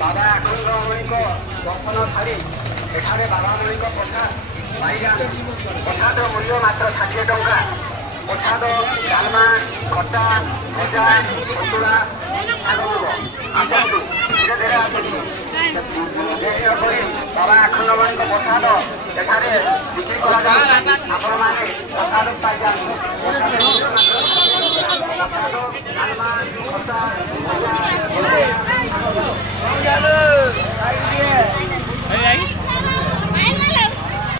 बाबा आखंडमणि को दर्शन छाड़ी एठारे बाबा मणि को प्रसाद प्रसाद मूल्य मात्र 60 टंका। प्रसाद डालमा खटा भजा सतुला आसतु धीरे धीरे आसतु बाबा आखंडमणि को प्रसाद एठारे बिक्री आपने प्रसाद पाई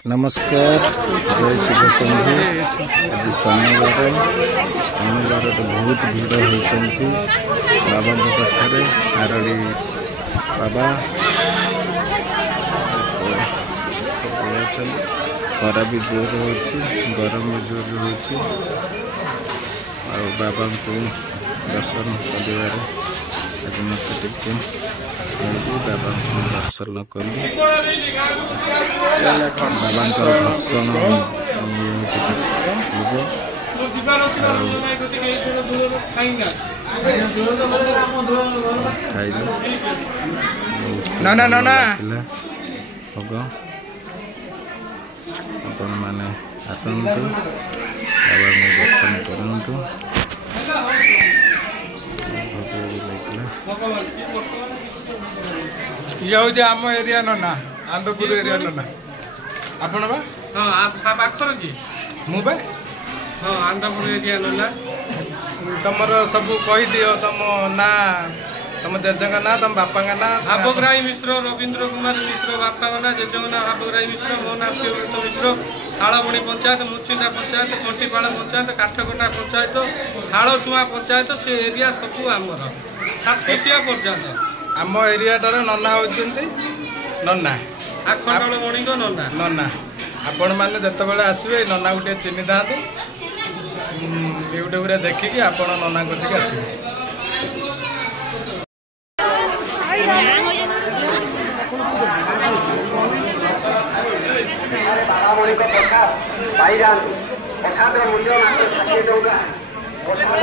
नमस्कार, जय शिव शंभु। आज शनिवार तो बहुत भीड़ होती बाबा पाखे आरड़ी बाबा खरा भी जोर हो गरम जोर हो बाबा को दर्शन कर मत टिके बाबा को दर्शन कली बाबा दर्शन आपण मैंने आसतु बाबा को दर्शन करूँ। ये हूँ आम एरिया नना आंध्रपुर एरिया नना आपण बा हाँ पाखर कि मुझे हाँ आंध्रपुर एरिया नना तुमर सब कहीदि तुम ना तुम जेज ना तुम बापा ना हाबग्राही मिश्र रवींद्र कुमार मिश्र बापा ना जेज ना हाबग्राही मिश्र मो ना प्रियव्रत मिश्र शालबणी पंचायत मुचिंदा पंचायत कंटीपाड़ पंचायत काठकोटा पंचायत शालचुआ पंचायत से एरिया सब आमर सातकोटिया पर्यंत आम एरियाटार नना होती नना आखंडमणि नना नना आपण मैंने जिते आसवे नना गोटे चिन्ह था यूट्यूब देखिकी आपण नना कतिक आसवे। बाबा मणि को प्रसाद पाई प्रसाद मूल्य मात्र 60 टंका। प्रसाद